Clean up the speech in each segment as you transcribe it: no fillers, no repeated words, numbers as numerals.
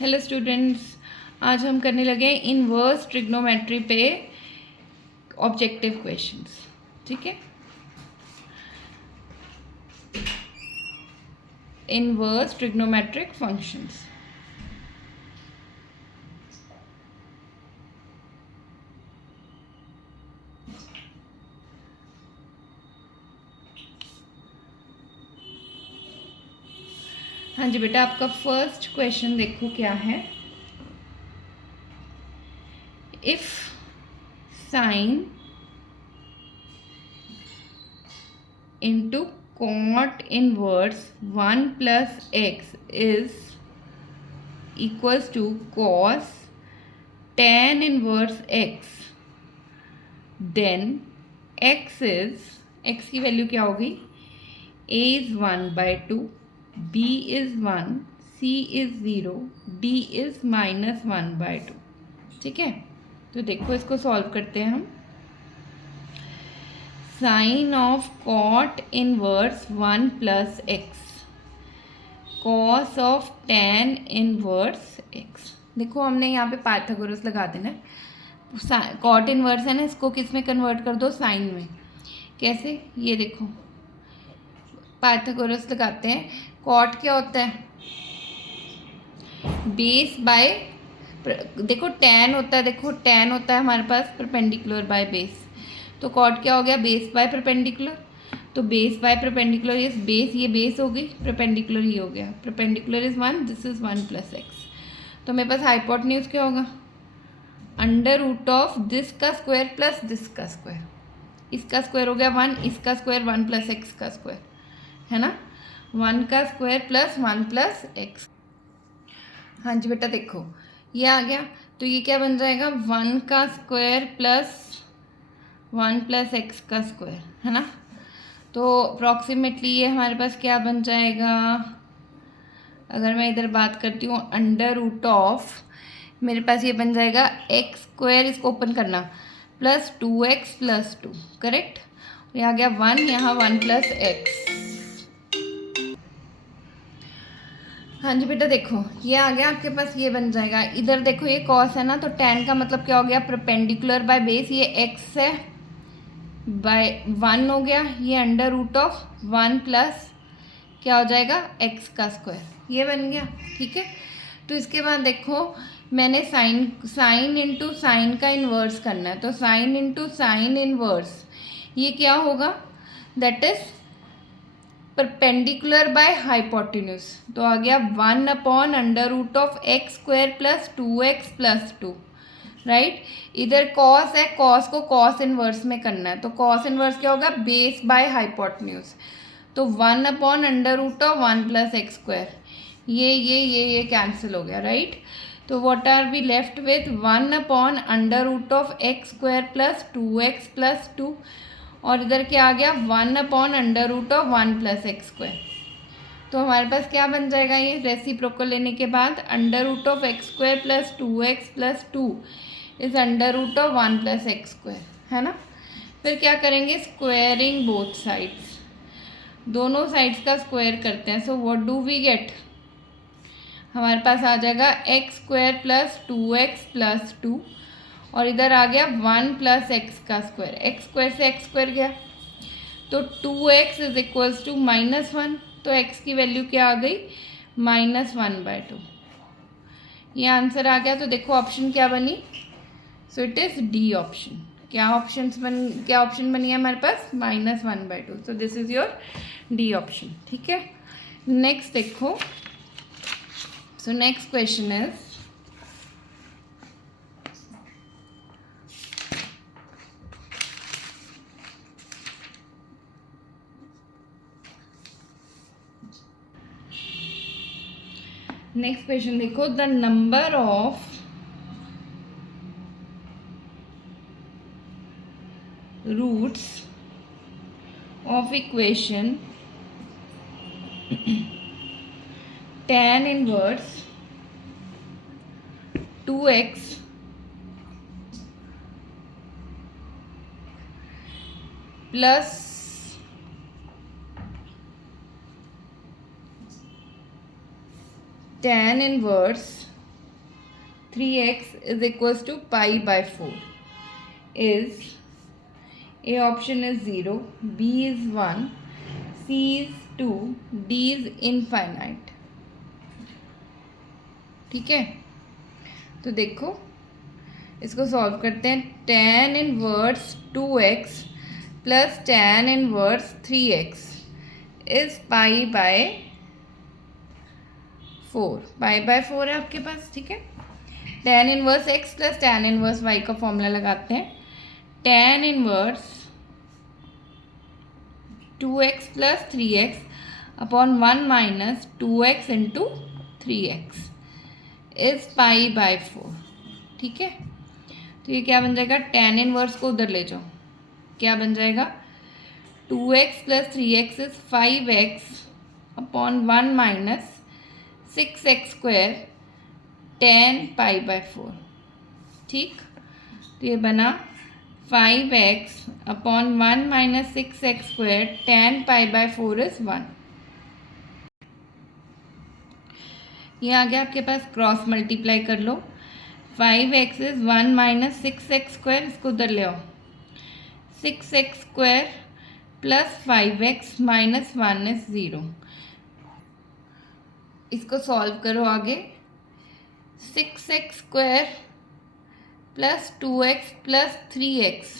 Hello students, आज हम करने लगे इनवर्स ट्रिग्नोमेट्री पे ऑब्जेक्टिव क्वेश्चंस। ठीक है, इनवर्स ट्रिग्नोमेट्रिक फंक्शंस। हाँ जी बेटा, आपका फर्स्ट क्वेश्चन देखो क्या है। If sine into cot inverse 1 + x is equals to cos tan inverse x, then x की वैल्यू क्या होगी? a is 1/2, b is 1, c is 0, d is -1/2। ठीक है, तो देखो इसको सॉल्व करते हैं हम। Sine of cot inverse 1 + x, cos of tan inverse x। देखो हमने यहाँ पे पाइथागोरस लगा देना है। कॉट इनवर्स है ना, इसको किस में कन्वर्ट कर दो? साइन में। कैसे? ये देखो पाइथागोरस लगाते हैं। कॉट क्या होता है? बेस बाय, देखो टैन होता है, देखो टैन होता है हमारे पास परपेंडिकुलर बाय बेस। तो कॉट क्या हो गया? Base by perpendicular. तो बेस बाय परपेंडिकुलर, ये बेस, ये बेस हो गई, परपेंडिकुलर ही हो गया। Perpendicular is 1, this is 1 + x। तो मेरे पास हाइपोटेन्यूज क्या होगा? √ऑफ दिस का स्क्वायर प्लस दिस का स्क्वायर। इसका स्क्वायर हो गया 1, इसका स्क्वायर 1 + x का स्क्वायर, है ना। 1 का स्क्वायर प्लस 1 + x। हाँ जी बेटा, देखो ये आ गया। तो ये क्या बन जाएगा? 1 का स्क्वायर प्लस 1 + x का स्क्वायर, है ना। तो अप्रॉक्सीमेटली ये हमारे पास क्या बन जाएगा? अगर मैं इधर बात करती हूँ √ऑफ, मेरे पास ये बन जाएगा x², इसको ओपन करना, प्लस 2x + 2, करेक्ट। ये आ गया 1, यहाँ 1 + x। हाँ जी बेटा, देखो ये आ गया आपके पास, ये बन जाएगा। इधर देखो ये कॉस है ना, तो tan का मतलब क्या हो गया? परपेंडिकुलर बाय बेस, ये x है बाय 1 हो गया। ये √ऑफ 1 प्लस क्या हो जाएगा? x का स्क्वायर, ये बन गया। ठीक है, तो इसके बाद देखो मैंने साइन इंटू साइन का इन्वर्स करना है। तो साइन इंटू साइन इन्वर्स, ये क्या होगा? That is perpendicular by hypotenuse. तो आ गया 1/√ऑफ x² + 2x + 2, राइट। इधर कॉस है, कॉस को कॉस इनवर्स में करना है। तो कॉस इनवर्स क्या होगा? Base by hypotenuse. तो 1/√ऑफ 1 + x², ये कैंसिल हो गया, राइट। तो what are we left with? 1/√ऑफ x² + 2x + 2, और इधर क्या आ गया? 1/√ऑफ 1 + x²। तो हमारे पास क्या बन जाएगा? ये रेसिप्रोकल लेने के बाद √of x² + 2x + 2 is √of 1 + x², है ना। फिर क्या करेंगे? स्क्वायरिंग बोथ साइड्स, दोनों साइड्स का स्क्वायर करते हैं। So what do we get? हमारे पास आ जाएगा x² + 2x + 2, और इधर आ गया 1 + x का स्क्वायर। x² से x² गया, तो 2x इज इक्वल्स टू -1। तो x की वैल्यू क्या आ गई? -1/2। ये आंसर आ गया। तो देखो ऑप्शन क्या बनी? So it is D option. क्या ऑप्शन बनी है हमारे पास? -1/2। So this is your D option. ठीक है, नेक्स्ट देखो। So next question is, next question देखो। The number of roots of equation tan inverse 2x plus tan inverse 3x is equals to pi by 4 is A option is 0, B is 1, C is 2, D is infinite. ठीक है, तो देखो इसको solve करते हैं. tan inverse 2x plus tan inverse 3x is pi by 4. Pi by 4 है आपके पास. ठीक है, tan inverse x plus tan inverse y का फॉर्मूला लगाते हैं. tan inverse 2x plus 3x upon 1 minus 2x into 3x is pi by 4. ठीक है, तो ये क्या बन जाएगा, tan इनवर्स को उधर ले जाओ, क्या बन जाएगा 2x plus 3x is 5x upon 1 minus 6x square tan pi by 4. ठीक, तो ये बना 5x upon 1 minus 6x square tan pi by 4 is 1. ये आ गया आपके पास, क्रॉस मल्टीप्लाई कर लो. 5x is 1 minus 6x square, इसको उधर ले आओ. 6x square plus 5x minus 1 is 0. इसको सॉल्व करो आगे. 6x square plus 2x plus 3x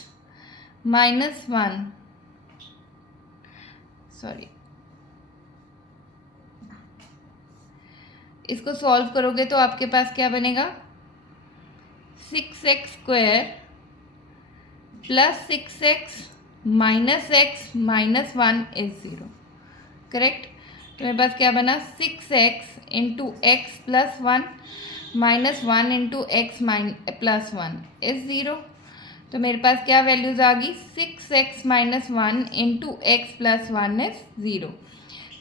minus 1, sorry, इसको सॉल्व करोगे तो आपके पास क्या बनेगा 6x square plus 6x minus x minus 1 is 0. Correct, तो मेरे पास क्या बना 6x into x plus 1 minus 1 into x plus 1 is 0. तो मेरे पास क्या वैल्यूज आ गई 6x minus 1 into x plus 1 is 0.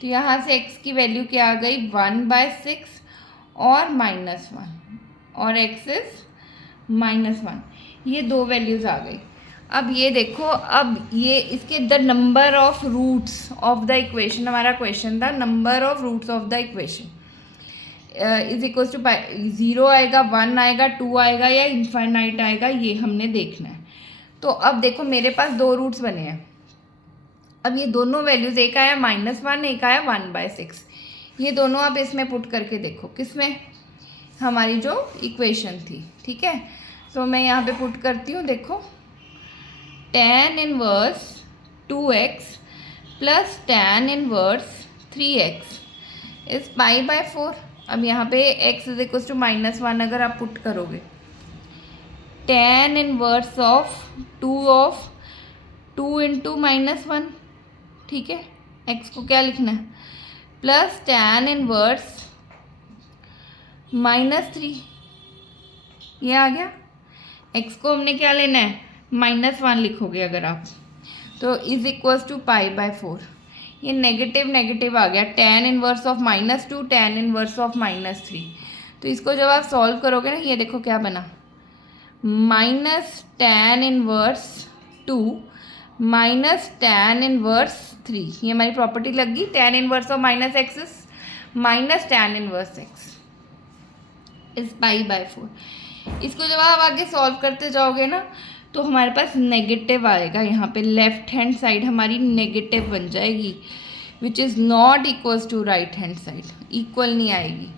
तो यहाँ से x की वैल्यू क्या आ गई 1/6 और माइनस 1 और x इज माइनस 1. ये दो वैल्यूज़ आ गई. अब ये देखो, अब ये इसके the number of roots of the equation, हमारा क्वेश्चन था number of roots of the equation is equals to 0 आएगा, 1 आएगा, 2 आएगा या इन्फाइनाइट आएगा, ये हमने देखना है. तो अब देखो मेरे पास दो रूट्स बने हैं. अब ये दोनों वैल्यूज़, एक आया -1, एक आया 1/6. ये दोनों आप इसमें पुट करके देखो, किसमें, हमारी जो इक्वेशन थी. ठीक है, तो मैं यहाँ पे पुट करती हूँ. देखो tan inverse 2x plus tan inverse 3x is pi by 4. अब यहाँ पे x इज इक्वल टू -1 अगर आप पुट करोगे, tan इनवर्स ऑफ 2 इंटू -1. ठीक है, x को क्या लिखना है प्लस tan इनवर्स -3. ये आ गया. x को हमने क्या लेना है -1 लिखोगे अगर आप, तो is equals to pi by 4. ये नेगेटिव नेगेटिव आ गया, tan inverse of -2 tan inverse of -3. तो इसको जब आप सॉल्व करोगे ना, ये देखो क्या बना -tan inverse 2 minus tan inverse 3. ये हमारी प्रॉपर्टी लग गई. tan inverse of -x minus tan inverse x is pi by 4. इसको जब आप आगे सॉल्व करते जाओगे ना, तो हमारे पास नेगेटिव आएगा. यहाँ पे लेफ्ट हैंड साइड हमारी नेगेटिव बन जाएगी, which is not equals to right hand side, equal नहीं आएगी.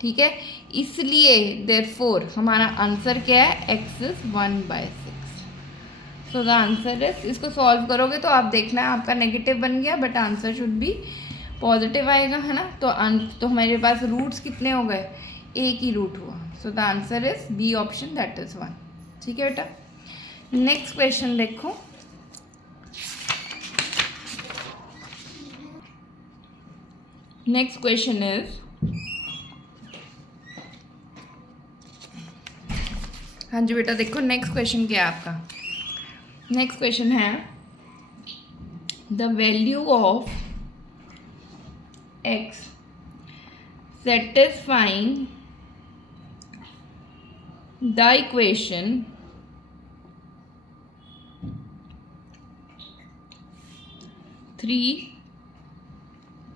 ठीक है, इसलिए देयरफॉर हमारा आंसर क्या है, x is 1/6. So the answer is, इसको सॉल्व करोगे तो आप देखना है आपका नेगेटिव बन गया, but answer should be positive आएगा, है ना. तो हमारे पास रूट्स कितने हो गए, एक ही रूट हुआ. So the answer is B option, that is 1. ठीक है बेटा, नेक्स्ट क्वेश्चन देखो. नेक्स्ट क्वेश्चन इज, हाँ जी बेटा देखो नेक्स्ट क्वेश्चन क्या है आपका. नेक्स्ट क्वेश्चन है the value of x satisfying the equation 3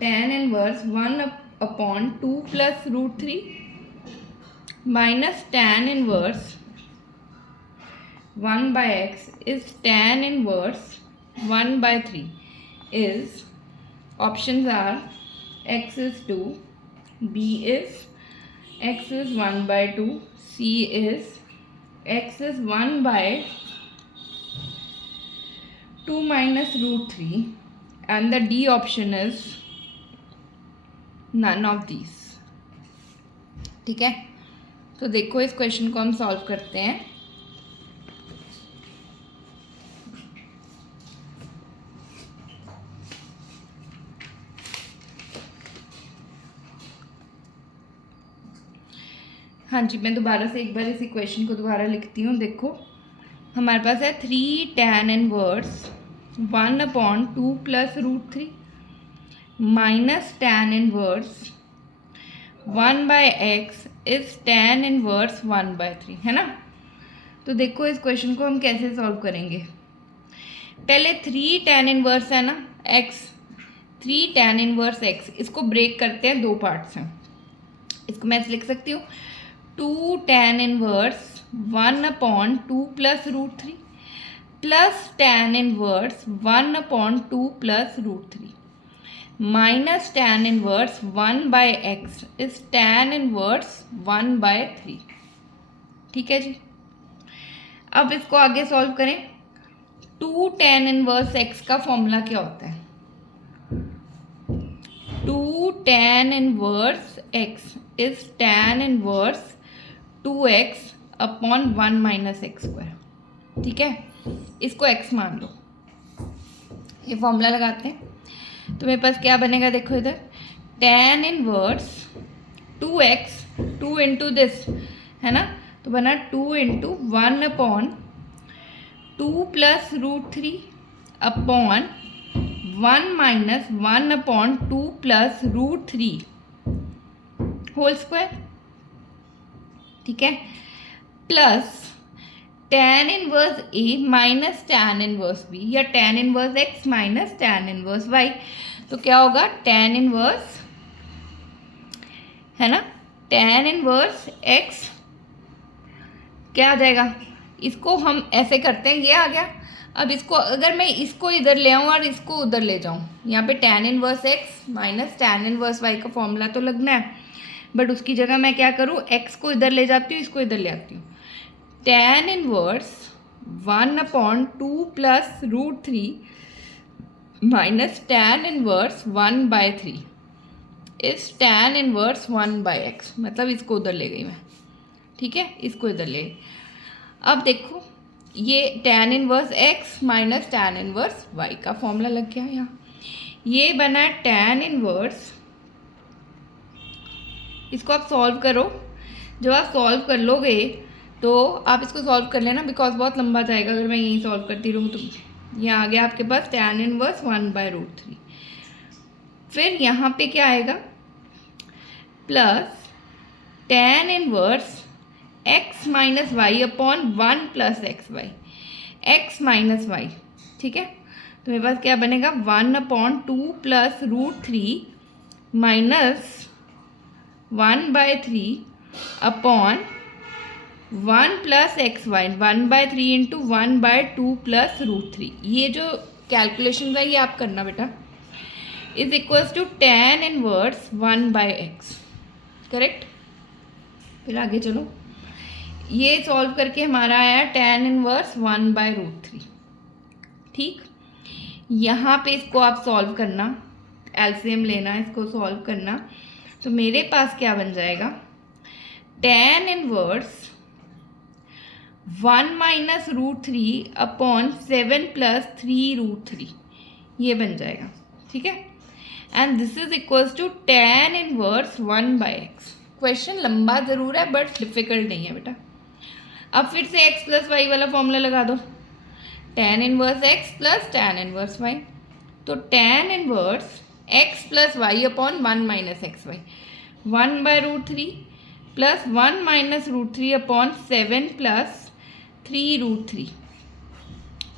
tan inverse 1/2 plus √3 minus tan inverse 1 by x is tan inverse 1 by 3 is, options are x is 2, b is x is 1 by 2, c is x is 1 by 2 minus root 3 and the D option is none of these. ठीक है, तो देखो इस question को हम solve करते हैं. हाँ जी, मैं दोबारा से एक बार इस इक्वेशन को दोबारा लिखती हूँ. देखो हमारे पास है 3 tan inverse 1/2 plus root 3 minus tan inverse 1 by x is tan inverse 1 by 3, है ना. तो देखो इस क्वेश्चन को हम कैसे सॉल्व करेंगे. पहले 3 tan इनवर्स है ना x, 3 tan इनवर्स x, इसको ब्रेक करते हैं दो पार्ट्स हैं. इसको मैं लिख सकती हूँ 2 tan inverse 1/2 plus root 3 plus tan inverse 1/2 plus root 3 minus tan inverse 1 by x is tan inverse 1 by 3. ठीक है जी. अब इसको आगे सॉल्व करें. 2 tan इनवर्स x का फॉर्मूला क्या होता है. 2 tan inverse x is tan inverse 2x upon 1 minus x square. ठीक है, इसको x मान लो. ये फॉर्मूला लगाते हैं तो मेरे पास क्या बनेगा. देखो इधर tan inverse 2x 2 into this है ना, तो बना 2 into 1 upon 2 plus root 3 upon 1 minus 1 upon 2 plus root 3 whole square. ठीक है, plus tan inverse a minus tan inverse b या tan inverse x minus tan inverse y. तो क्या होगा tan इनवर्स, है ना, tan इनवर्स x क्या आ जाएगा. इसको हम ऐसे करते हैं, ये आ गया. अब इसको अगर मैं इसको इधर ले आऊँ और इसको उधर ले जाऊँ, यहाँ पे tan inverse x minus tan inverse y का फॉर्मूला तो लगना है, बट उसकी जगह मैं क्या करूँ, x को इधर ले जाती हूँ, इसको इधर ले आती हूँ. tan inverse 1/2 plus root 3 minus tan inverse 1 by 3 is tan inverse 1 by x. मतलब इसको उधर ले गई मैं. ठीक है, इसको इधर ले गई. अब देखो ये tan inverse x minus tan inverse y का फॉर्मूला लग गया यहाँ. ये बना tan इनवर्स, इसको आप सॉल्व करो. जब आप सॉल्व कर लोगे तो आप इसको सॉल्व कर लेना, बिकॉज बहुत लंबा जाएगा अगर मैं यही सॉल्व करती रहूँ. तो ये आ गया आपके पास tan इनवर्स 1 बाय रूट 3. फिर यहाँ पे क्या आएगा, plus tan inverse x minus y upon 1 plus x y, x minus y. ठीक है, तो मेरे पास क्या बनेगा 1/2 plus root 3 minus 1 by 3 upon 1 plus x y, 1 by 3 into 1 by 2 plus root 3. ये जो कैलकुलेशन है ये आप करना बेटा. Is equals to tan inverse 1 by x. Correct. फिर आगे चलो, ये सॉल्व करके हमारा आया tan इनवर्स 1 बाय रूट 3. ठीक, यहाँ पे इसको आप सॉल्व करना, एलसीएम लेना, इसको सॉल्व करना. तो मेरे पास क्या बन जाएगा, tan inverse 1 minus root 3 upon 7 plus 3 root 3, ये बन जाएगा. ठीक है, and this is equals to tan inverse 1 by x. Question लंबा ज़रूर है बट डिफ़िकल्ट नहीं है बेटा. अब फिर से x प्लस वाई वाला फॉर्मूला लगा दो. tan inverse x plus tan inverse y. तो tan inverse x plus y upon 1 minus x y, 1 by root 3 plus 1 minus root 3 upon 7 plus 3 root 3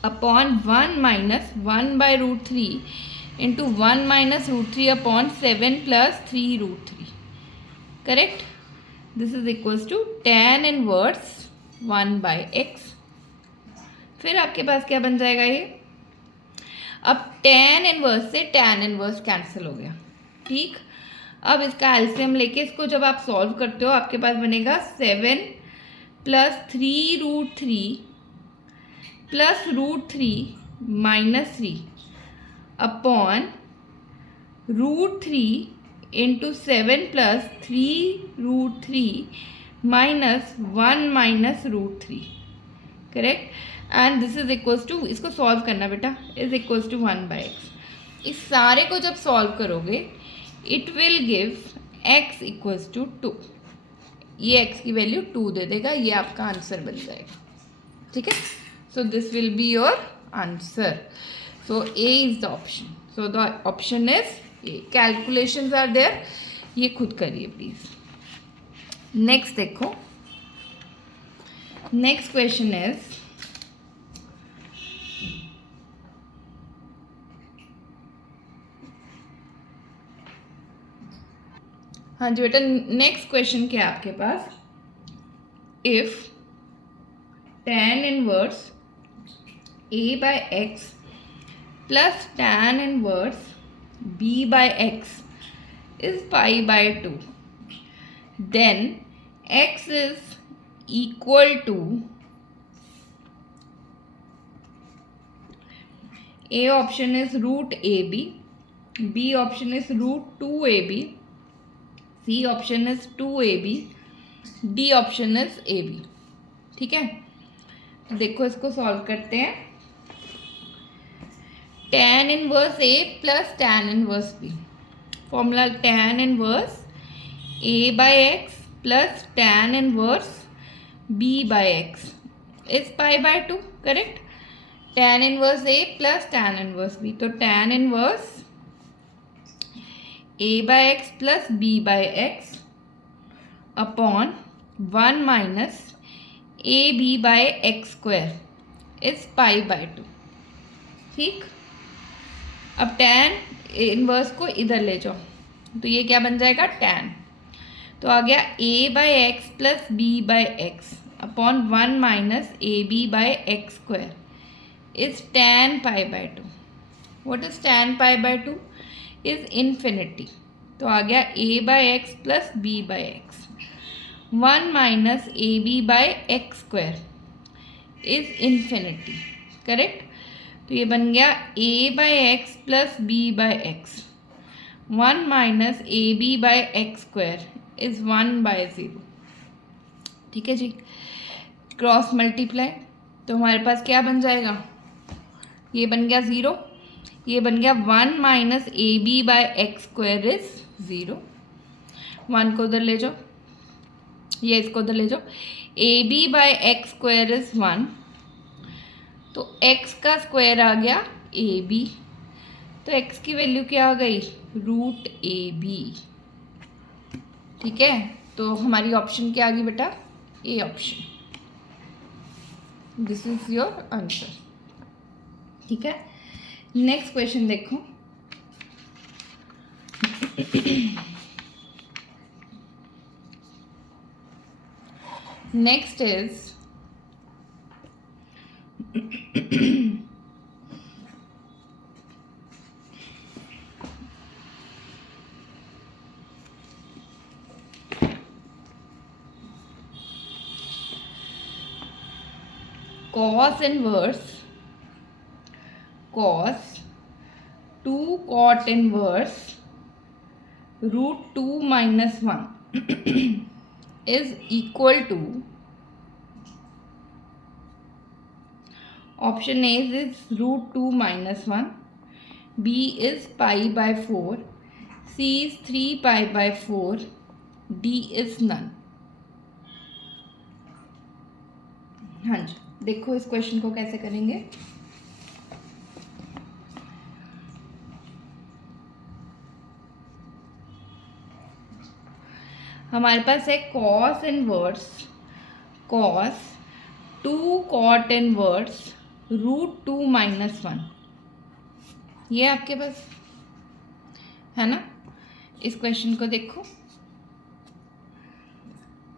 upon 1 minus 1 by root 3 into 1 minus root 3 upon 7 plus 3 root 3. Correct. This is equals to tan inverse 1/x। फिर आपके पास क्या बन जाएगा ये, अब tan inverse से tan inverse cancel हो गया, ठीक। अब इसका एलसीएम लेके इसको जब आप सॉल्व करते हो आपके पास बनेगा 7 plus 3√3 plus √3 minus 3 upon √3 into 7 plus 3√3 minus 1 minus √3, correct. And this is equals to, इसको सॉल्व करना बेटा, इज इक्वल्स टू 1/x। इस सारे को जब सॉल्व करोगे it will give x equals to 2। ये x की वैल्यू 2 दे देगा, ये आपका आंसर बन जाएगा, ठीक है। So this will be your answer. So A is the option, so the option is A. Calculations are there, ये खुद करिए प्लीज। नेक्स्ट देखो, नेक्स्ट क्वेश्चन इज हाँ जी बेटा, नेक्स्ट क्वेश्चन क्या है आपके पास, if tan inverse a/x plus tan inverse b/x is pi/2, then x is equal to, A option is √ab, B option is √2ab, C option is 2ab, D option is ab, ठीक है। तो देखो इसको solve करते हैं। tan inverse a plus tan inverse b, formula tan inverse a/x plus tan inverse b/x is pi/2, correct. tan inverse a plus tan inverse b, तो tan inverse a/x plus b/x upon 1 minus ab/x square is pi/2, ठीक। अब tan inverse को इधर ले जाओ तो ये क्या बन जाएगा, tan। तो आ गया a/x plus b/x upon 1 minus ab/x square is tan pi/2। What is tan pi/2? Is infinity. तो आ गया a/x plus b/x 1 minus ab/x square is infinity, correct. तो ये बन गया a/x plus b/x 1 minus ab/x square is 1/0, ठीक है जी। Cross multiply, तो हमारे पास क्या बन जाएगा, ये बन गया 0, ये बन गया 1 माइनस ab/x स्क्वायर इज 0। 1 को उधर ले जाओ, ये इसको उधर ले जाओ, ab/x स्क्वायर इज 1, तो x का स्क्वायर आ गया ab, तो x की वैल्यू क्या आ गई, √ab, ठीक है। तो हमारी ऑप्शन क्या आ गई बेटा, A option. This is your answer, ठीक है। नेक्स्ट क्वेश्चन देखो, next is cos inverse cos 2 cot inverse √2 minus 1 is equal to, option A is √2 minus 1, B is pi/4, C is 3 pi/4, D is none। हाँ जी, देखो इस question को कैसे करेंगे। हमारे पास है cos inverse cos 2 cot inverse √2 minus 1, ये आपके पास है ना। इस क्वेश्चन को देखो,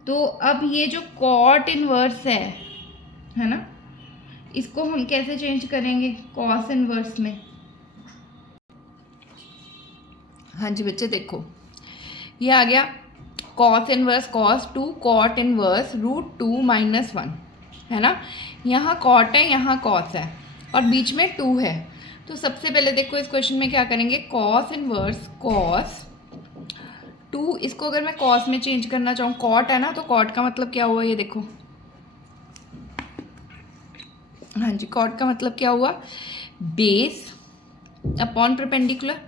तो अब ये जो कॉट इनवर्स है ना, इसको हम कैसे चेंज करेंगे कॉस इनवर्स में। हाँ जी बच्चे देखो, ये आ गया cos inverse cos two cot inverse √2 - 1 है ना। यहाँ कॉट है, यहाँ कॉस है और बीच में 2 है। तो सबसे पहले देखो इस क्वेश्चन में क्या करेंगे, कॉस इनवर्स कॉस 2, इसको अगर मैं कॉस में चेंज करना चाहूँ, कॉट है ना, तो कॉट का मतलब क्या हुआ ये देखो। हाँ जी, कॉट का मतलब क्या हुआ, बेस अपॉन परपेंडिकुलर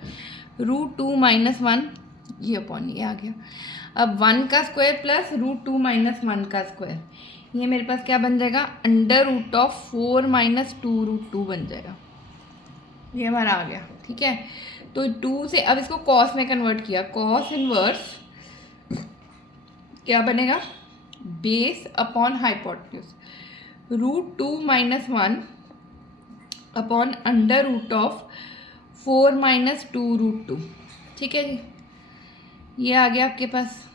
√2 - 1, ये अपॉन ये आ गया। अब 1 का स्क्वायर प्लस √2 - 1 का स्क्वायर, ये मेरे पास क्या बन जाएगा, √4 - 2√2 बन जाएगा। ये हमारा आ गया, ठीक है। तो 2 से अब इसको कॉस में कन्वर्ट किया, कॉस इनवर्स क्या बनेगा, बेस अपॉन हाइपोटेन्यूज √2 - 1 अपॉन √4 - 2√2, ठीक है जी। ये आ गया आपके पास।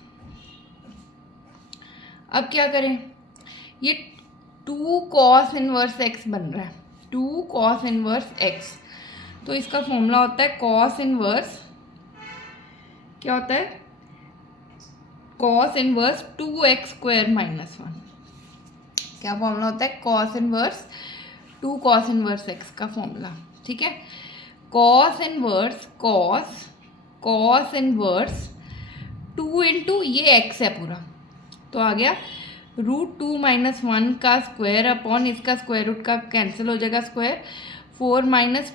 अब क्या करें, ये 2 कॉस इनवर्स एक्स बन रहा है, 2 कॉस इनवर्स एक्स। तो इसका फॉर्मूला होता है कॉस इनवर्स, क्या होता है, कॉस इनवर्स 2x² - 1। क्या फॉर्मूला होता है, cos inverse 2 cos inverse x का फॉर्मूला, ठीक है। Cos inverse cos inverse 2 into ये एक्स है पूरा, तो आ गया √2 - 1 का स्क्वायर अपॉन इसका स्क्वायर रूट का कैंसिल हो जाएगा स्क्वायर, 4 -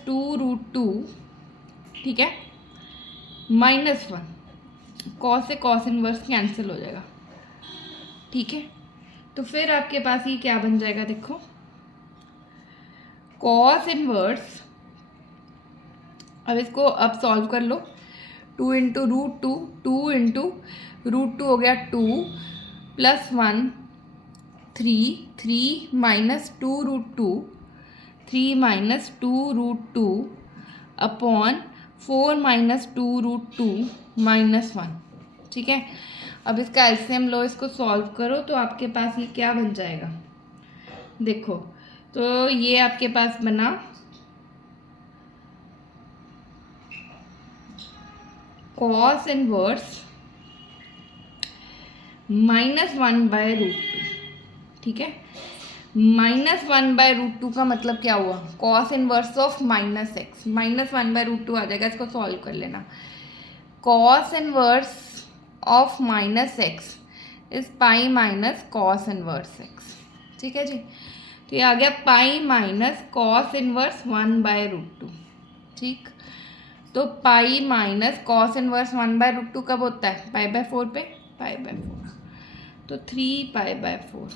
2√2, ठीक है, -1, कॉस से कॉस इनवर्स कैंसिल हो जाएगा, ठीक है। तो फिर आपके पास ये क्या बन जाएगा, देखो कॉस इनवर्स, अब इसको अब सॉल्व कर लो, 2 इंटू √2, 2 इंटू √2 हो गया 2 + 1 3 माइनस 2√2, 3 - 2√2 अपॉन 4 - 2√2 -1, ठीक है। अब इसका एलसीएम लो, इसको सॉल्व करो तो आपके पास ये क्या बन जाएगा, देखो। तो ये आपके पास बना कॉस इनवर्स -1/√2, ठीक है। -1/√2 का मतलब क्या हुआ, कॉस इनवर्स ऑफ -x, -1/√2 आ जाएगा, इसको सॉल्व कर लेना। Cos inverse of -x is pi minus cos inverse x, ठीक है जी। तो ये आ गया पाई माइनस कॉस इनवर्स 1/√2, ठीक। तो पाई माइनस कॉस इनवर्स 1/√2 कब होता है, π/4 पे, π/4, तो 3π/4,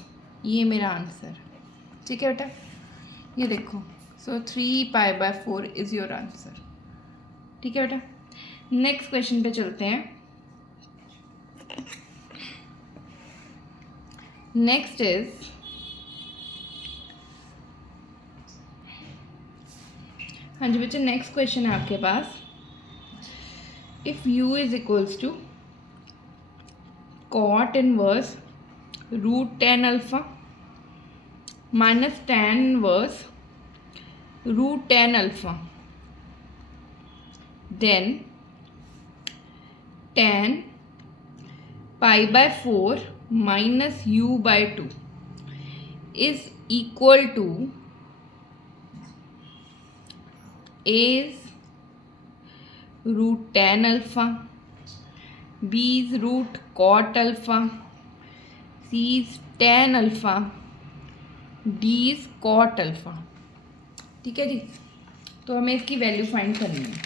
ये मेरा आंसर, ठीक है बेटा। ये देखो, सो 3π/4 इज योर आंसर, ठीक है बेटा। नेक्स्ट क्वेश्चन पे चलते हैं। नेक्स्ट इज, हाँ जी बच्चे, नेक्स्ट क्वेश्चन है आपके पास, if u is equals to cot inverse √tan alpha minus tan inverse √tan alpha, then tan π/4 minus u/2 is equal to A is √tan alpha, B is √cot alpha, C is tan alpha, D is cot alpha, ठीक है जी। तो हमें इसकी value find करनी है।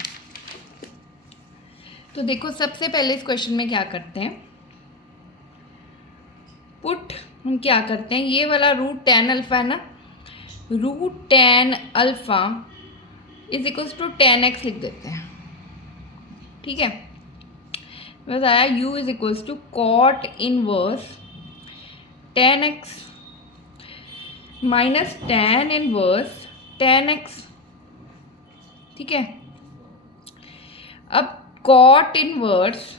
तो देखो सबसे पहले इस क्वेश्चन में क्या करते हैं, पुट हम क्या करते हैं, ये वाला √tan अल्फा है ना, √tan alpha is equals to tan x लिख देते हैं, ठीक है। बस आया u is equals to cot inverse tan x minus tan inverse tan x, ठीक है। अब cot इनवर्स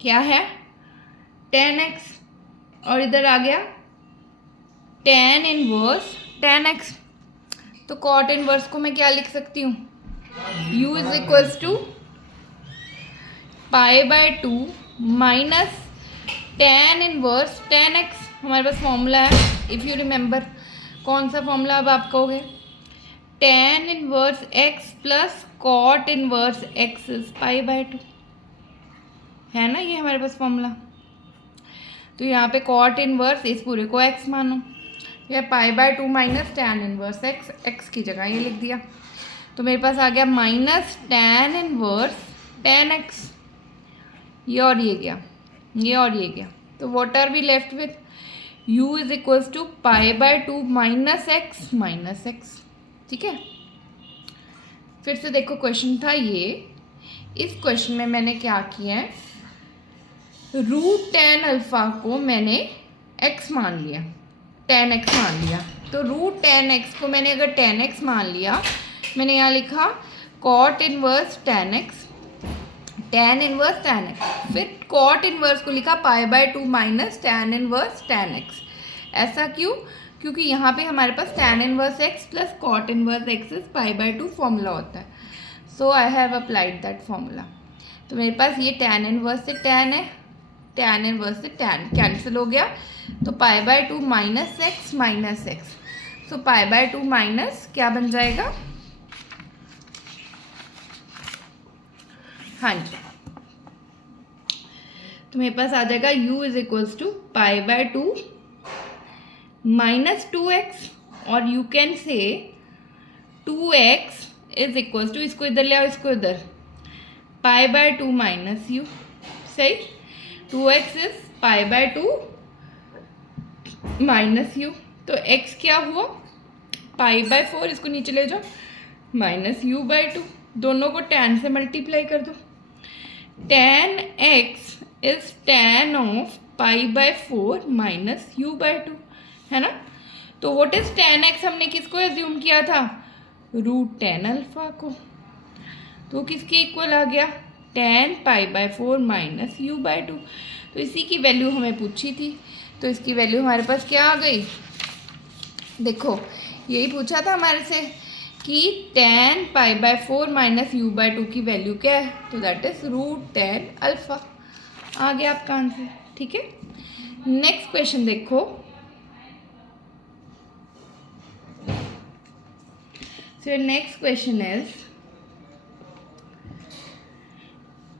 क्या है, 10x, और इधर आ गया tan इनवर्स tan x। तो कॉट इनवर्स को मैं क्या लिख सकती हूँ, u is equals to π/2 minus tan inverse tan x। हमारे पास फॉर्मूला है, इफ़ यू रिमेंबर। कौन सा फॉर्मूला अब आप कहोगे, tan inverse x plus cot inverse x is π/2, है ना ये हमारे पास फॉर्मूला। तो यहाँ पे कॉट इनवर्स इस पूरे को x मानो, या π/2 माइनस tan इनवर्स x की जगह ये लिख दिया। तो मेरे पास आ गया minus tan inverse tan x, ये और ये गया, ये और ये गया। तो what are we left with, u is equals to π/2 minus x। ठीक है, फिर से देखो क्वेश्चन था ये। इस क्वेश्चन में मैंने क्या किया है, रूट tan अल्फ़ा को मैंने x मान लिया, tan x मान लिया। तो रूट tan x को मैंने अगर tan x मान लिया, मैंने यहाँ लिखा cot inverse tan x, tan inverse tan x, फिर cot इनवर्स को लिखा π/2 minus tan inverse tan x। ऐसा क्यों, क्योंकि यहाँ पे हमारे पास tan inverse x plus cot inverse x is π/2 formula होता है। So I have applied that formula. तो मेरे पास ये tan इनवर्स से tan है, tan इनवर्स से tan कैंसिल हो गया, तो π/2 माइनस x। सो π/2 माइनस क्या बन जाएगा, हाँ जी, तो मेरे पास आ जाएगा u is equals to π/2 minus 2x, और you can say 2x is equals to, इसको इधर ले आओ, इसको इधर, π/2 माइनस u। सही, 2x इज π/2 माइनस u। तो x क्या हुआ, π/4, इसको नीचे ले जाओ, माइनस u/2, दोनों को tan से मल्टीप्लाई कर दो। tan x is tan of π/4 minus u/2, है ना। तो व्हाट इज tan x, हमने किसको एज्यूम किया था, रूट tan अल्फ़ा को। तो किसके इक्वल आ गया, tan π/4 माइनस u/2। तो इसी की वैल्यू हमें पूछी थी, तो इसकी वैल्यू हमारे पास क्या आ गई, देखो यही पूछा था हमारे से कि tan π/4 माइनस u/2 की वैल्यू क्या है, तो that is root tan alpha. आ गया आपका आंसर। ठीक है, नेक्स्ट क्वेश्चन देखो। So your next question is,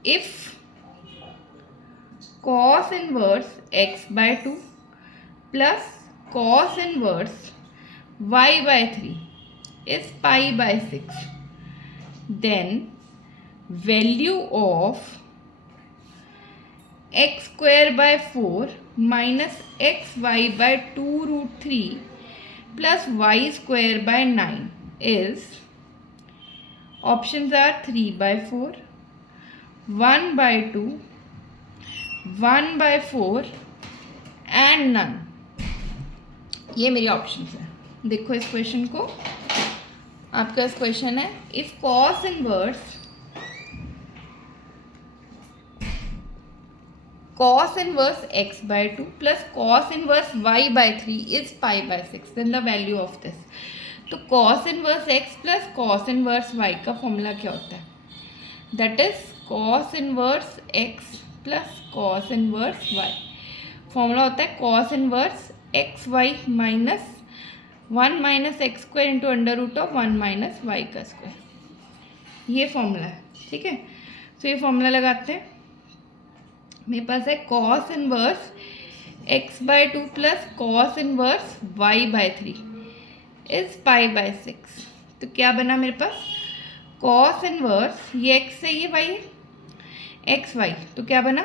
if cos inverse x/2 plus cos inverse y/3 is π/6, then value of x square by 4 minus xy/2 root 3 plus y square by 9 is, options are 3/4, 1/2, 1/4 and none। ये मेरी options है। देखो इस question को, आपका इस question है, if cos inverse x/2 plus cos inverse y/3 is π/6, then the value of this। तो cos inverse x plus cos inverse y का फॉर्मूला क्या होता है, that is cos inverse x plus cos inverse y। Formula होता है cos inverse x y minus 1 minus x square into under root of 1 minus y का square, ये formula है। ठीक है, तो ये फॉर्मूला लगाते हैं। मेरे पास है cos inverse x/2 plus cos inverse y/3 is π/6। तो क्या बना मेरे पास, cos इनवर्स, ये x है ये y है, एक्स वाई, तो क्या बना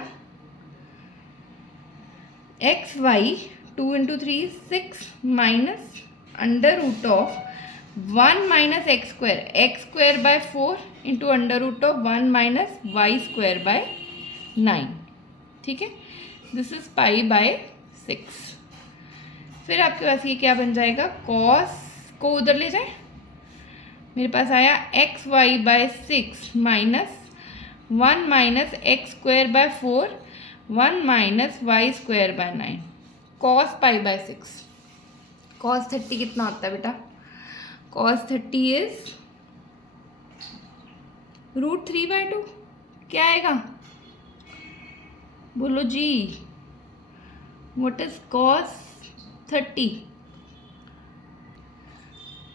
x y 2 × 3 6 minus under root of 1 minus x square by 4 into under root of 1 minus y square by 9। ठीक है, दिस इज π/6। फिर आपके पास ये क्या बन जाएगा, cos को उधर ले जाए, मेरे पास आया x y by 6 minus 1 minus x square by 4 1 minus y square by 9 cos pi by 6। Cos 30 कितना होता है बेटा? Cos 30 is √3/2। क्या आएगा बोलो जी? What is cos 30?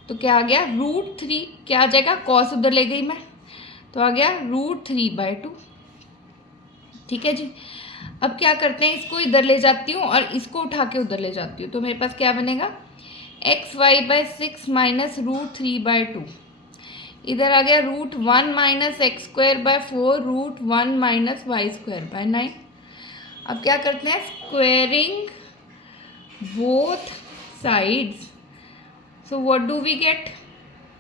तो क्या आ गया? √3। क्या आ जाएगा? कॉस उधर ले गई मैं, तो आ गया √3/2। ठीक है जी। अब क्या करते हैं, इसको इधर ले जाती हूँ और इसको उठा के उधर ले जाती हूँ, तो मेरे पास क्या बनेगा? xy/6 minus √3/2। इधर आ गया √1 माइनस x²/4 √1 माइनस y²/9। अब क्या करते हैं? Squaring both sides. So what do we get?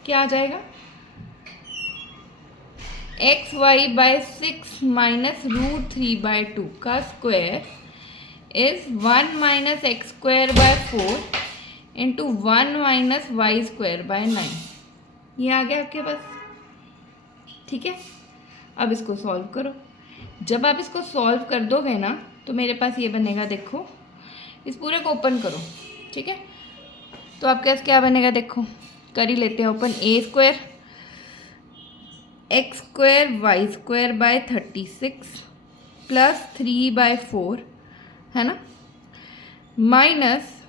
क्या आ जाएगा? xy/6 माइनस √3/2 का square is 1 minus x²/4 into 1 minus y²/9। ये आ गया आपके पास। ठीक है, अब इसको सॉल्व करो। जब आप इसको सॉल्व कर दोगे ना, तो मेरे पास ये बनेगा, देखो इस पूरे को ओपन करो। ठीक है, तो आपके पास क्या बनेगा? देखो कर ही लेते हैं open. a² x² y²/36 plus 3/4 है ना, माइनस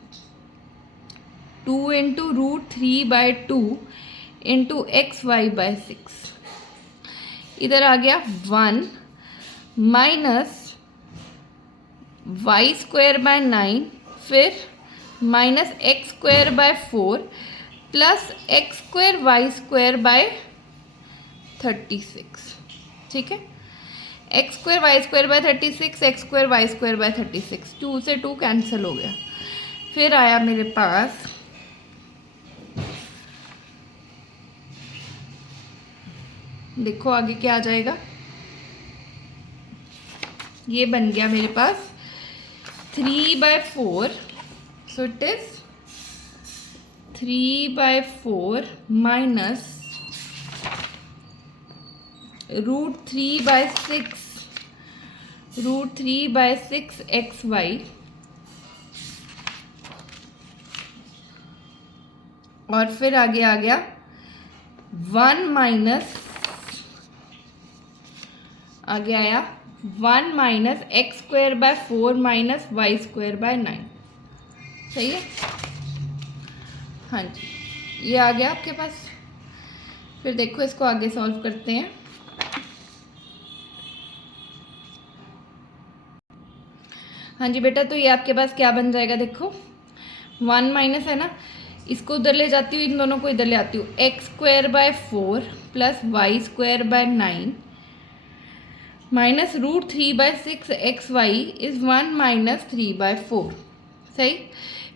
2 इंटू √3/2 इंटू xy/6। इधर आ गया 1 माइनस y²/9 फिर minus x²/4 plus x² y²/36। ठीक है, x² y²/36 x² y²/36, 2 से 2 कैंसिल हो गया। फिर आया मेरे पास देखो आगे क्या आ जाएगा। ये बन गया मेरे पास 3/4। सो इट इज 3/4 माइनस √3/6 xy और फिर आगे आ गया 1 माइनस, आगे आया 1 माइनस x²/4 माइनस y²/9। सही है, हाँ जी, ये आ गया आपके पास। फिर देखो इसको आगे सॉल्व करते हैं। हाँ जी बेटा, तो ये आपके पास क्या बन जाएगा? देखो 1 माइनस है ना, इसको उधर ले जाती हूँ, इन दोनों को इधर ले आती हूँ। x²/4 plus y²/9 minus √3/6 xy is 1 minus 3/4। सही,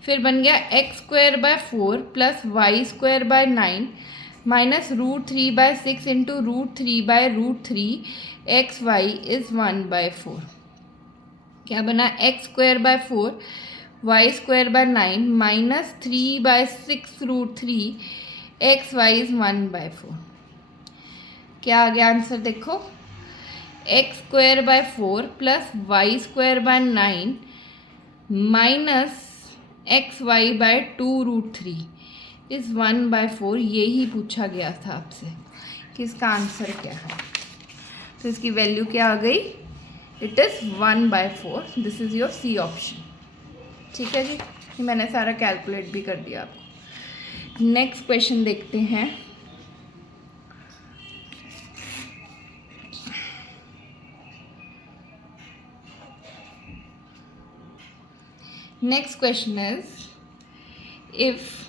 फिर बन गया x²/4 plus y²/9 minus √3/6 into √3/√3 xy is 1/4। क्या बना? x²/4 y²/9 minus 3/6 √3 xy is 1/4। क्या आ गया आंसर? देखो x²/4 plus y²/9 minus xy/2 √3 is 1/4। यही पूछा गया था आपसे कि इसका आंसर क्या है। तो इसकी वैल्यू क्या आ गई? It is 1/4। This is your C option. ठीक है जी, ये मैंने सारा कैलकुलेट भी कर दिया आपको। नेक्स्ट क्वेश्चन देखते हैं। Next question is, if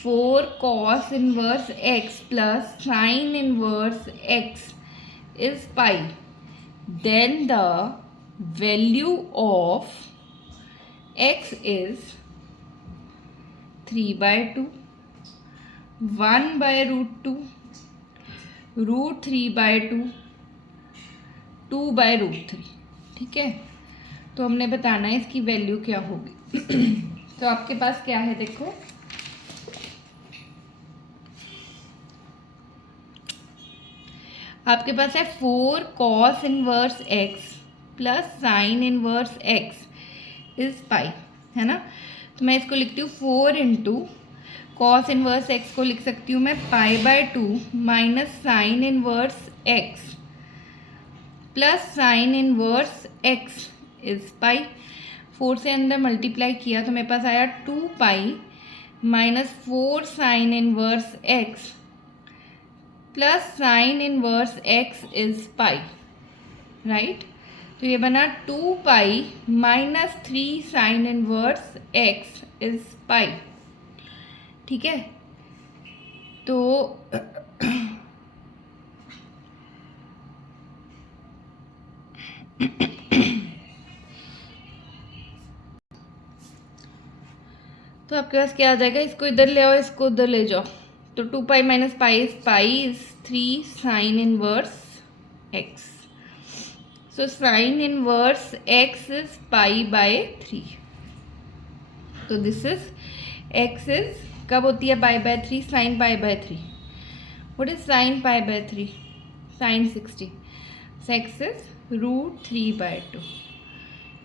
4 cos inverse x plus sin inverse x is pi, then the value of x is 3/2, 1/√2, √3/2, 2/√3। ठीक है, तो हमने बताना है इसकी वैल्यू क्या होगी। तो आपके पास क्या है? देखो आपके पास है 4 cos inverse x plus sine inverse x is पाई, है ना। तो मैं इसको लिखती हूँ 4 इंटू कॉस इनवर्स एक्स को लिख सकती हूँ मैं π/2 minus sine inverse x plus sine inverse x is pi. 4 से अंदर मल्टीप्लाई किया तो मेरे पास आया 2 pi minus 4 sign inverse x plus sine inverse x is pi, right. तो ये बना 2 pi minus 3 sine inverse x is पाई, ठीक है। तो तो आपके पास क्या आ जाएगा, इसको इधर ले आओ, इसको उधर ले जाओ। तो 2 pi minus pi is 3 sine inverse x. So sine inverse x is π/3। तो दिस इज एक्स इज कब होती है π/3, sine π/3। What is sine π/3? Sine 60। X is √3/2।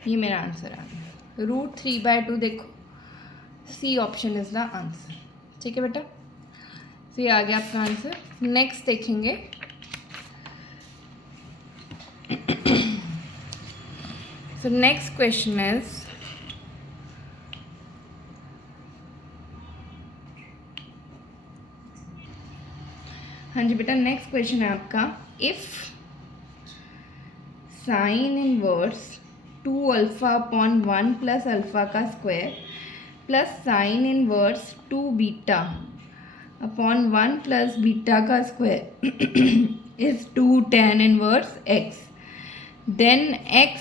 ये मेरा आंसर आ गया, √3/2। देखो C option is the answer, ठीक है बेटा। तो ये आ गया आपका आंसर। नेक्स्ट देखेंगे, सो नेक्स्ट क्वेश्चन इज हाँ जी बेटा, नेक्स्ट क्वेश्चन है आपका, if sine inverse 2α/1 plus alpha का square plus sine inverse 2β/1 plus beta का square is 2 tan inverse x, then x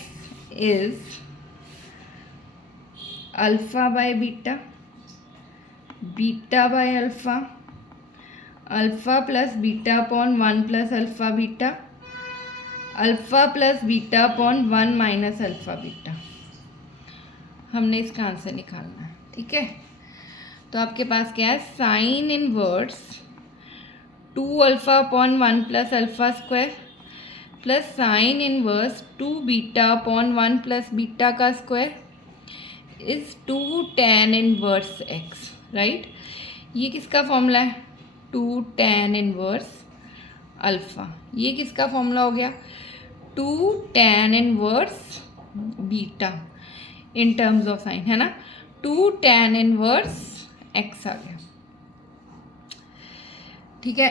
is alpha by beta, beta by alpha, alpha plus बीटा/1 plus alpha beta, alpha plus बीटा/1 minus alpha beta. हमने इसका answer निकालना है, ठीक है। तो आपके पास क्या है, sine inverse 2α/1 plus alpha square plus sine inverse 2β/1 plus beta का square is 2 tan inverse x, right. ये किसका फॉर्मूला है, 2 tan इनवर्स अल्फा। ये किसका फॉर्मूला हो गया, 2 tan inverse beta in terms of sine, है ना। 2 tan इनवर्स x आ गया, ठीक है।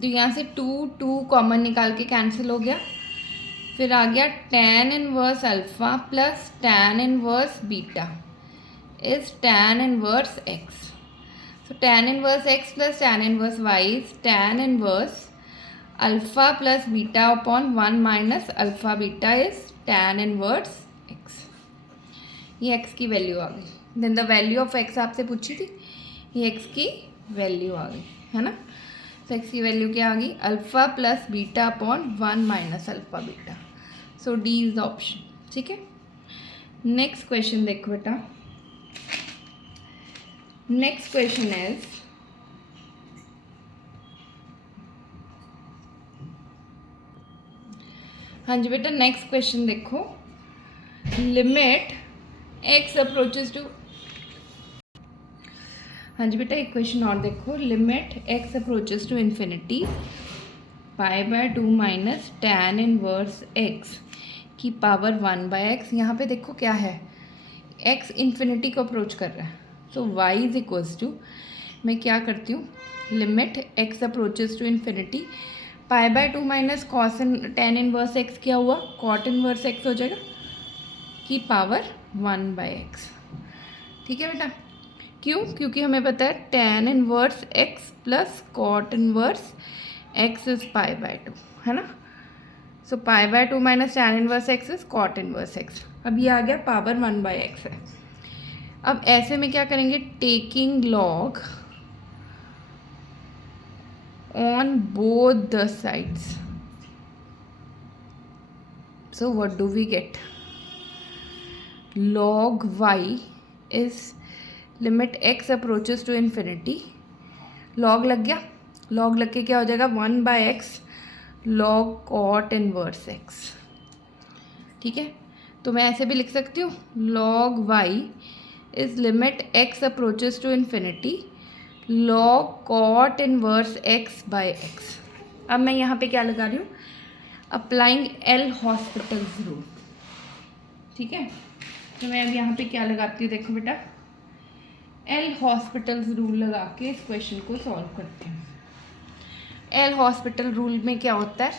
तो यहाँ से 2 कॉमन निकाल के कैंसिल हो गया। फिर आ गया tan inverse alpha plus tan inverse beta is tan inverse x। So tan inverse x plus tan inverse y is tan inverse alpha plus beta upon 1 minus alpha beta is tan inverse x। ये x की value आ गई। Then the value of x आपसे पूछी थी, ये x की value आ गई, है ना। तो x की वैल्यू क्या आ गई, alpha plus beta upon 1 minus alpha beta. So D is the option, ठीक है। नेक्स्ट क्वेश्चन देखो बेटा, नेक्स्ट क्वेश्चन इज हाँ जी बेटा, नेक्स्ट क्वेश्चन देखो, लिमिट x अप्रोचेस टू, हाँ जी बेटा एक क्वेश्चन और देखो, limit x approaches to infinity π/2 minus tan inverse x की पावर 1/x। यहाँ पे देखो क्या है, x इन्फिनिटी को अप्रोच कर रहा है, तो y इज इक्वल्स टू, मैं क्या करती हूँ, limit x approaches to infinity π/2 minus cos tan inverse x क्या हुआ, कॉट इनवर्स x हो जाएगा की पावर 1/x, ठीक है बेटा। क्यों, क्योंकि हमें पता है tan inverse x plus cot inverse x is π/2, है ना। सो π/2 minus tan inverse x is cot inverse x। अब ये आ गया पावर 1/x है। अब ऐसे में क्या करेंगे, taking log on both the sides. So what do we get? Log y is limit x approaches to infinity, log लग गया, लॉग लग के क्या हो जाएगा 1/x log cot inverse x. ठीक है, तो मैं ऐसे भी लिख सकती हूँ log y is limit x approaches to infinity log cot inverse x by x. अब मैं यहाँ पे क्या लगा रही हूँ, अप्लाइंग एल हॉस्पिटल्स रूल। ठीक है, तो मैं अब यहाँ पे क्या लगाती हूँ, देखो बेटा, एल हॉस्पिटल्स रूल लगा के इस क्वेश्चन को सॉल्व करते हैं। एल हॉस्पिटल रूल में क्या होता है,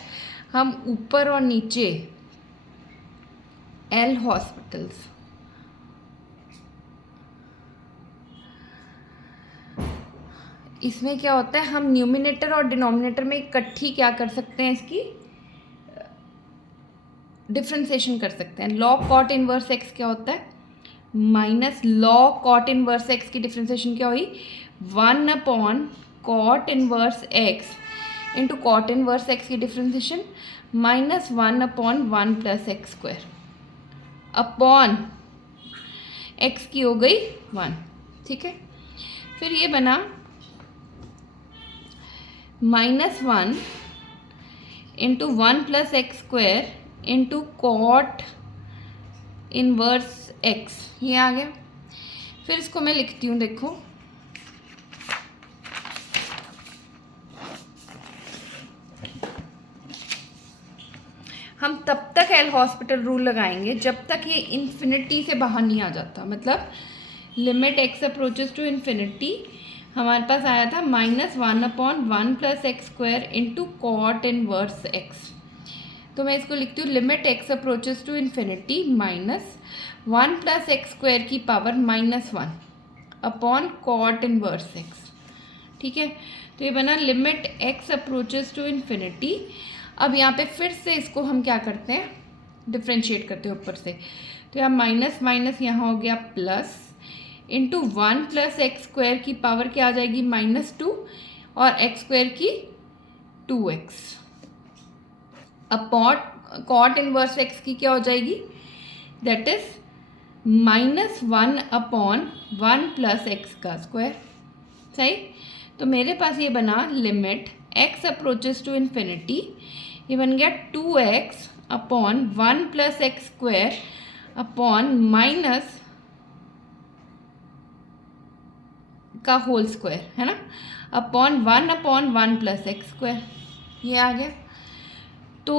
हम ऊपर और नीचे एल हॉस्पिटल्स इसमें क्या होता है, हम न्यूमिनेटर और डिनोमिनेटर में इकट्ठी क्या कर सकते हैं, इसकी डिफ्रेंसिएशन कर सकते हैं। लॉग कॉट इनवर्स एक्स क्या होता है, minus log cot inverse x की डिफ्रेंसिएशन क्या हुई 1/cot inverse x into cot inverse x की डिफ्रेंसिएशन -1/1 + x² अपॉन x की हो गई 1। ठीक है, फिर ये बना -1 into 1 + x² into cot inverse x, ये आ गया। फिर इसको मैं लिखती हूँ, देखो हम तब तक एल हॉस्पिटल रूल लगाएंगे जब तक ये इन्फिनिटी से बाहर नहीं आ जाता। मतलब limit x approaches to infinity हमारे पास आया था -1/1 + x² into cot inverse x. तो मैं इसको लिखती हूँ limit x approaches to infinity -1 + x² की power -1 upon cot inverse x. ठीक है, तो ये बना limit x approaches to infinity. अब यहाँ पे फिर से इसको हम क्या करते हैं, डिफ्रेंशिएट करते हैं ऊपर से। तो यहाँ माइनस माइनस यहाँ हो गया प्लस इंटू 1 + x² की पावर क्या आ जाएगी -2 और x² की 2x upon cot inverse x की क्या हो जाएगी, दैट इज -1/1 + x²। सही, तो मेरे पास ये बना limit x approaches to infinity, ये बन गया 2x upon 1 + x² upon minus का होल स्क्वायर, है ना, अपॉन 1/1 + x²। ये आ गया, तो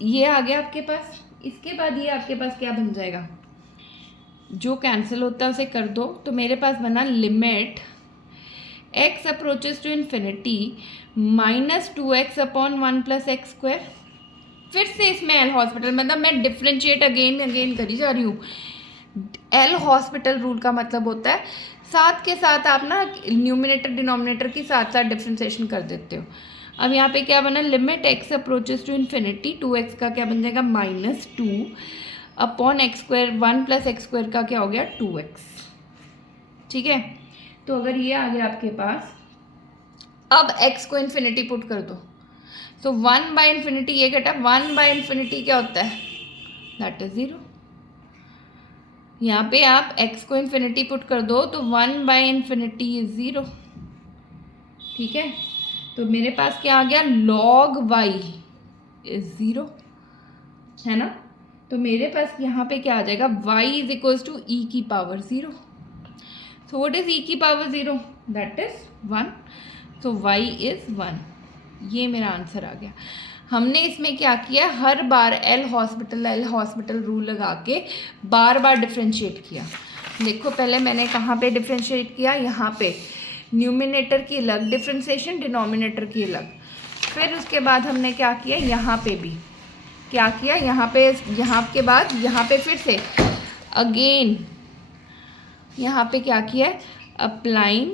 ये आ गया आपके पास। इसके बाद ये आपके पास क्या बन जाएगा, जो कैंसिल होता है उसे कर दो। तो मेरे पास बना limit x approaches to infinity -2x upon 1 + x²। फिर से इसमें एल हॉस्पिटल, मतलब मैं डिफ्रेंशिएट अगेन करी जा रही हूँ। एल हॉस्पिटल रूल का मतलब होता है साथ के साथ आप ना न्यूमिनेटर डिनोमिनेटर की साथ साथ डिफ्रेंशिएशन कर देते हो। अब यहाँ पे क्या बना, limit x approaches to infinity 2x का क्या बन जाएगा -2 अपॉन x², 1 + x² का क्या हो गया 2x। ठीक है, तो अगर ये आ गया आपके पास, अब x को इन्फिनिटी पुट कर दो, तो 1/∞ ये घटा 1/∞ क्या होता है, दैट इज 0। यहाँ पे आप x को इन्फिनिटी पुट कर दो तो 1/∞ इज 0। ठीक है, तो मेरे पास क्या आ गया, log y इज 0, है ना। तो मेरे पास यहाँ पे क्या आ जाएगा, y is equals to e की power 0। So what is e की power 0, that is 1। So y is 1। ये मेरा आंसर आ गया। हमने इसमें क्या किया, हर बार एल हॉस्पिटल रूल लगा के बार बार डिफ्रेंशिएट किया। देखो पहले मैंने कहाँ पे डिफ्रेंशिएट किया, यहाँ पे न्यूमिनेटर की अलग डिफ्रेंशिएशन, डिनोमिनेटर की अलग। फिर उसके बाद हमने क्या किया, यहाँ पे भी क्या किया, यहाँ के बाद यहाँ पे फिर से अगेन यहाँ पे क्या किया, अप्लाइंग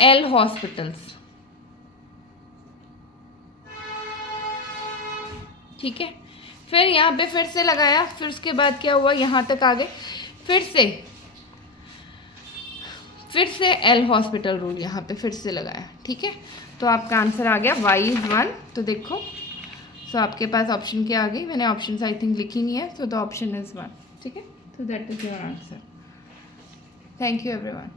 एल हॉस्पिटल्स। ठीक है, फिर यहाँ पे फिर से लगाया, फिर उसके बाद क्या हुआ, यहाँ तक आ गए, फिर से एल हॉस्पिटल रूल यहाँ पे फिर से लगाया। ठीक है, तो आपका आंसर आ गया y इज़ 1। तो देखो, सो आपके पास ऑप्शन क्या आ गई, मैंने ऑप्शन आई थिंक लिखी नहीं है, सो द ऑप्शन इज़ 1। ठीक है, so that is your answer. Thank you everyone.